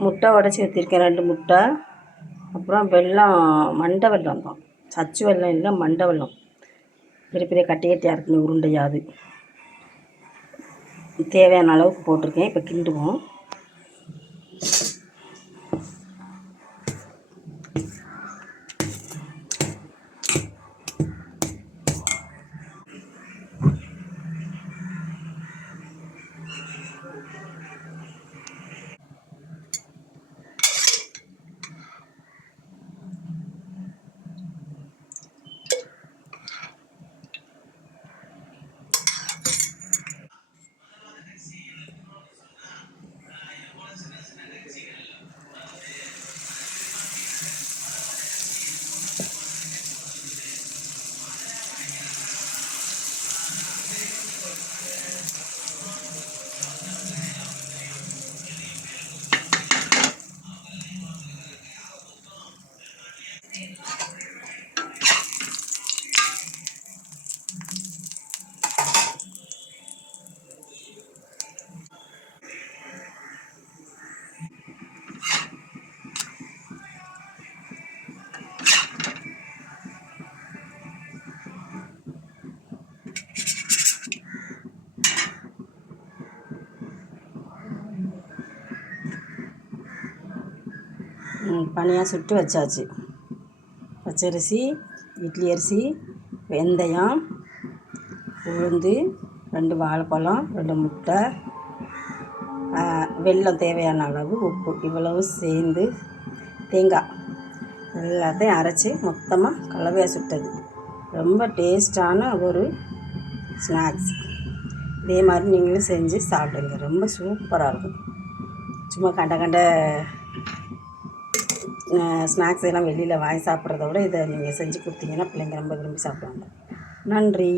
முட்டை உடச்சி ஊற்றிருக்கேன் ரெண்டு முட்டை. அப்புறம் வெள்ளம் மண்டை வெல்லம் தான். சச்சு வெள்ளம் இல்லை மண்டை வெல்லம். பெரிய பெரிய கட்டி கட்டியாக இருக்குன்னு உருண்டையாது தேவையான அளவுக்கு போட்டிருக்கேன் இப்போ கிண்டுவோம். பனியாக சுட்டு வச்சாச்சு. பச்சரிசி இட்லி அரிசி வெந்தயம் உளுந்து ரெண்டு வாழைப்பழம் ரெண்டு முட்டை வெல்லம் தேவையான அளவு உப்பு. இவ்வளவு சேர்ந்து தேங்காய் எல்லாத்தையும் அரைச்சி மொத்தமாக கலவையாக சுட்டது. ரொம்ப டேஸ்டான ஒரு ஸ்நாக்ஸ். இதே மாதிரி நீங்களும் செஞ்சு சாப்பிடுங்க. ரொம்ப சூப்பராக இருக்கும். சும்மா கண்ட கண்ட ஸ்நாக்ஸ் எல்லாம் வெளியில் வாங்கி சாப்பிட்றத விட இதை நீங்கள் செஞ்சு கொடுத்தீங்கன்னா பிள்ளைங்க ரொம்ப விரும்பி சாப்பிடுவாங்க. நன்றி.